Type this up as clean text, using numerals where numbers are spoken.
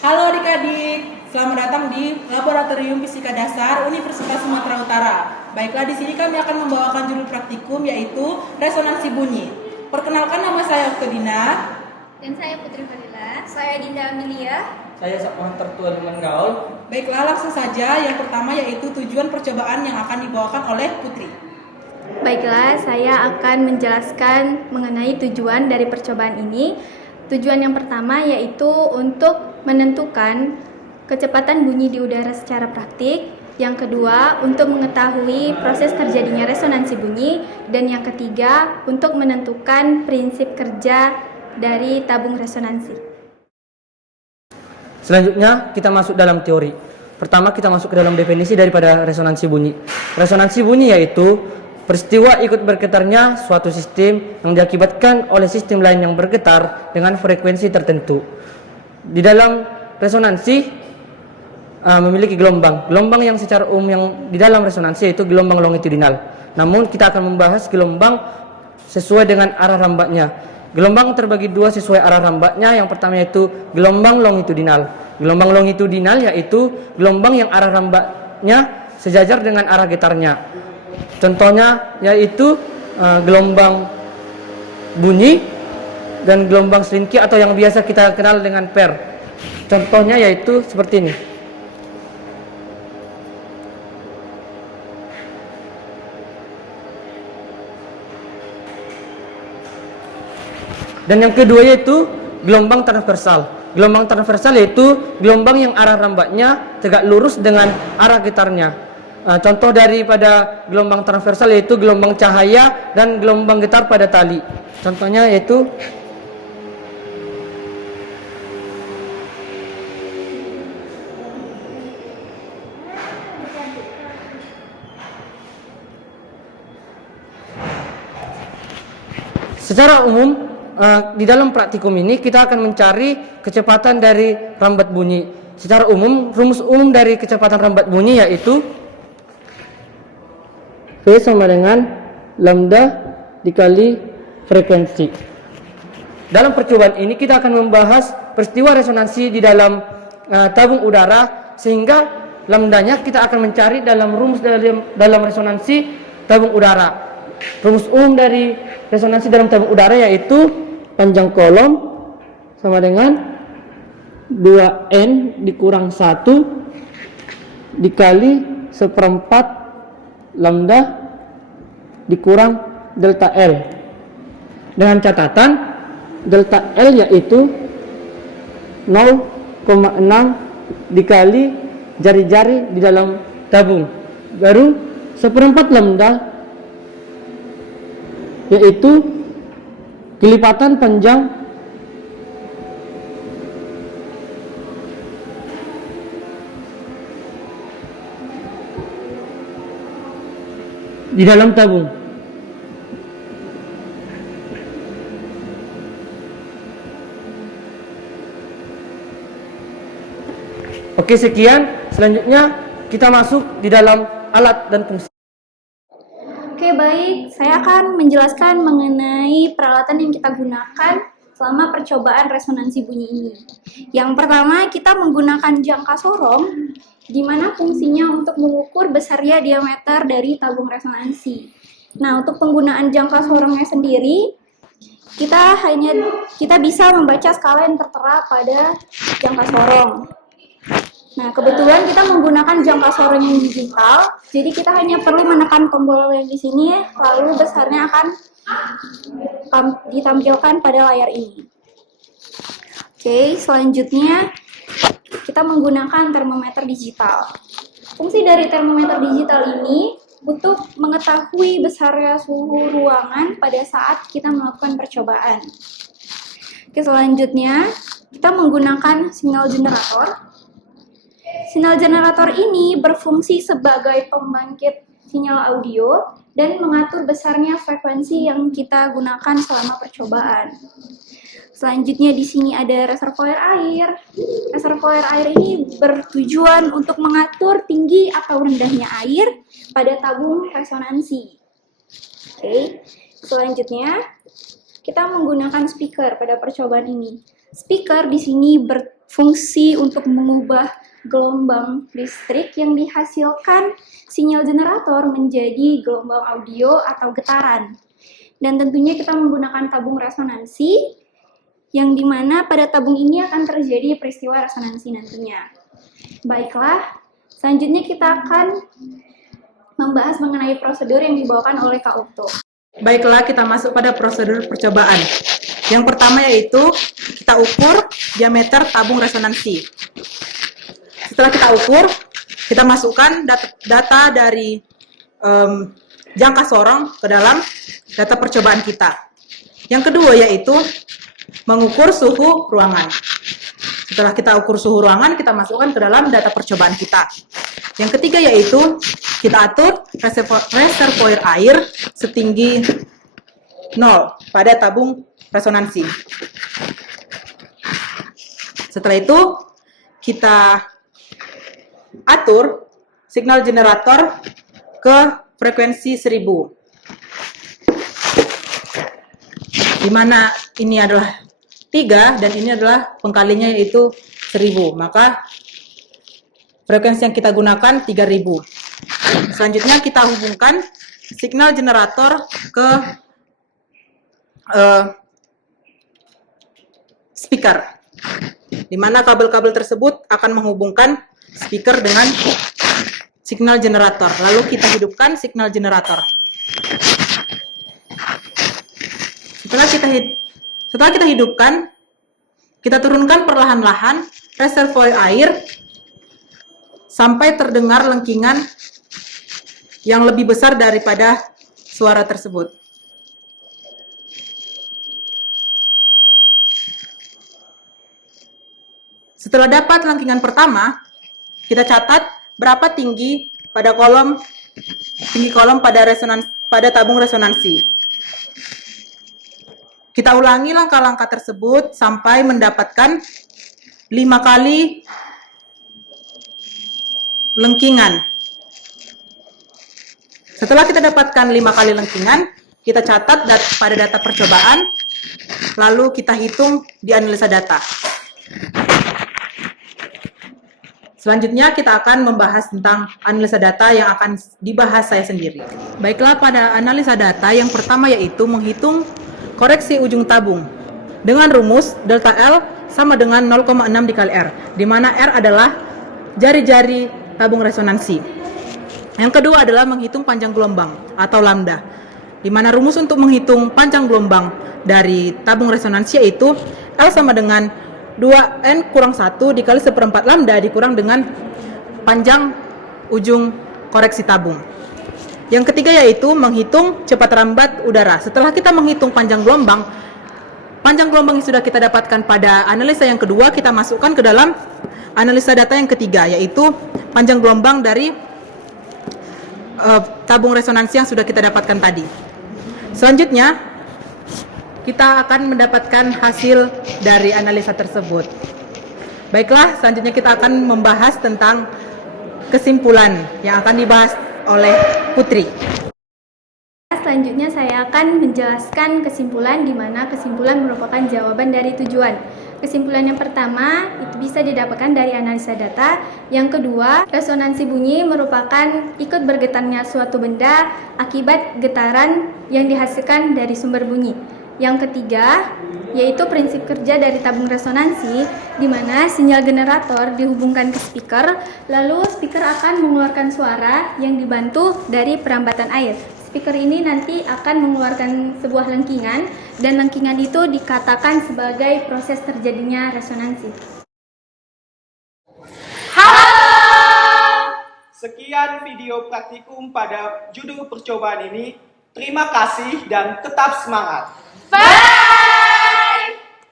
Halo adik-adik, selamat datang di Laboratorium Fisika Dasar Universitas Sumatera Utara. Baiklah, di sini kami akan membawakan judul praktikum yaitu resonansi bunyi. Perkenalkan, nama saya Oktodina. Dan saya Putri Fadila. Saya Dinda Amelia. Saya Sapwan Tertua Liman Gaul. Baiklah, langsung saja. Yang pertama yaitu tujuan percobaan yang akan dibawakan oleh Putri. Baiklah, saya akan menjelaskan mengenai tujuan dari percobaan ini. Tujuan yang pertama yaitu untuk menentukan kecepatan bunyi di udara secara praktik. Yang kedua, untuk mengetahui proses terjadinya resonansi bunyi. Dan yang ketiga, untuk menentukan prinsip kerja dari tabung resonansi. Selanjutnya kita masuk dalam teori. Pertama kita masuk ke dalam definisi daripada resonansi bunyi. Resonansi bunyi yaitu peristiwa ikut bergetarnya suatu sistem yang diakibatkan oleh sistem lain yang bergetar dengan frekuensi tertentu. Di dalam resonansi memiliki gelombang. Gelombang yang secara umum yang di dalam resonansi yaitu gelombang longitudinal. Namun kita akan membahas gelombang sesuai dengan arah rambatnya. Gelombang terbagi dua sesuai arah rambatnya. Yang pertama yaitu gelombang longitudinal. Gelombang longitudinal yaitu gelombang yang arah rambatnya sejajar dengan arah getarnya. Contohnya yaitu gelombang bunyi dan gelombang selinki atau yang biasa kita kenal dengan per. Contohnya yaitu seperti ini. Dan yang kedua yaitu gelombang transversal. Gelombang transversal yaitu gelombang yang arah rambatnya tegak lurus dengan arah getarnya. Contoh daripada gelombang transversal yaitu gelombang cahaya dan gelombang getar pada tali. Contohnya yaitu secara umum di dalam praktikum ini kita akan mencari kecepatan dari rambat bunyi. Secara umum, rumus umum dari kecepatan rambat bunyi yaitu V sama dengan lambda dikali frekuensi. Dalam percobaan ini kita akan membahas peristiwa resonansi di dalam tabung udara, sehingga lambdanya kita akan mencari dalam rumus dalam resonansi tabung udara. Rumus umum dari resonansi dalam tabung udara yaitu panjang kolom sama dengan 2N dikurang 1 dikali seperempat lambda dikurang delta L. Dengan catatan delta L yaitu 0,6 dikali jari-jari di dalam tabung. Baru seperempat lambda yaitu kelipatan panjang di dalam tabung. Oke, sekian. Selanjutnya kita masuk di dalam alat dan fungsi. Oke, baik. Saya akan menjelaskan mengenai peralatan yang kita gunakan selama percobaan resonansi bunyi ini. Yang pertama, kita menggunakan jangka sorong, di mana fungsinya untuk mengukur besarnya diameter dari tabung resonansi. Nah, untuk penggunaan jangka sorongnya sendiri, kita bisa membaca skala yang tertera pada jangka sorong. Nah, kebetulan kita menggunakan jangka sorong yang digital, jadi kita hanya perlu menekan tombol yang di sini, lalu besarnya akan ditampilkan pada layar ini. Oke, selanjutnya kita menggunakan termometer digital. Fungsi dari termometer digital ini untuk mengetahui besarnya suhu ruangan pada saat kita melakukan percobaan. Oke, selanjutnya kita menggunakan signal generator. Signal generator ini berfungsi sebagai pembangkit sinyal audio dan mengatur besarnya frekuensi yang kita gunakan selama percobaan. Selanjutnya di sini ada reservoir air. Reservoir air ini bertujuan untuk mengatur tinggi atau rendahnya air pada tabung resonansi. Oke, selanjutnya kita menggunakan speaker pada percobaan ini. Speaker di sini berfungsi untuk mengubah gelombang listrik yang dihasilkan sinyal generator menjadi gelombang audio atau getaran. Dan tentunya kita menggunakan tabung resonansi, yang dimana pada tabung ini akan terjadi peristiwa resonansi nantinya. Baiklah, selanjutnya kita akan membahas mengenai prosedur yang dibawakan oleh Kak Okto. Baiklah, kita masuk pada prosedur percobaan. Yang pertama yaitu kita ukur diameter tabung resonansi. Setelah kita ukur, kita masukkan data dari jangka sorong ke dalam data percobaan kita. Yang kedua yaitu mengukur suhu ruangan. Setelah kita ukur suhu ruangan, kita masukkan ke dalam data percobaan kita. Yang ketiga yaitu kita atur reservoir air setinggi 0 pada tabung resonansi. Setelah itu kita atur signal generator ke frekuensi 1000, di mana ini adalah 3 dan ini adalah pengkalinya yaitu 1000, maka frekuensi yang kita gunakan 3000. Selanjutnya kita hubungkan signal generator ke speaker, di mana kabel-kabel tersebut akan menghubungkan speaker dengan signal generator. Lalu kita hidupkan signal generator. Setelah kita hidupkan, kita turunkan perlahan-lahan reservoir air sampai terdengar lengkingan yang lebih besar daripada suara tersebut. Setelah dapat lengkingan pertama, kita catat berapa tinggi kolom pada tabung resonansi. Kita ulangi langkah-langkah tersebut sampai mendapatkan 5 kali lengkingan. Setelah kita dapatkan 5 kali lengkingan, kita catat pada data percobaan, lalu kita hitung di analisa data. Selanjutnya kita akan membahas tentang analisa data yang akan dibahas saya sendiri. Baiklah, pada analisa data yang pertama yaitu menghitung koreksi ujung tabung dengan rumus delta L sama dengan 0,6 dikali R, di mana R adalah jari-jari tabung resonansi. Yang kedua adalah menghitung panjang gelombang atau lambda, di mana rumus untuk menghitung panjang gelombang dari tabung resonansi yaitu L sama dengan 2N kurang 1 dikali 1/4 lambda dikurang dengan panjang ujung koreksi tabung. Yang ketiga yaitu menghitung cepat rambat udara. Setelah kita menghitung panjang gelombang yang sudah kita dapatkan pada analisa yang kedua, kita masukkan ke dalam analisa data yang ketiga, yaitu panjang gelombang dari tabung resonansi yang sudah kita dapatkan tadi. Selanjutnya kita akan mendapatkan hasil dari analisa tersebut. Baiklah, selanjutnya kita akan membahas tentang kesimpulan yang akan dibahas oleh Putri. Selanjutnya saya akan menjelaskan kesimpulan, di mana kesimpulan merupakan jawaban dari tujuan. Kesimpulan yang pertama itu bisa didapatkan dari analisa data. Yang kedua, resonansi bunyi merupakan ikut bergetarnya suatu benda akibat getaran yang dihasilkan dari sumber bunyi. Yang ketiga, yaitu prinsip kerja dari tabung resonansi, di mana sinyal generator dihubungkan ke speaker, lalu speaker akan mengeluarkan suara yang dibantu dari perambatan air. Speaker ini nanti akan mengeluarkan sebuah lengkingan, dan lengkingan itu dikatakan sebagai proses terjadinya resonansi. Sekian video praktikum pada judul percobaan ini. Terima kasih dan tetap semangat.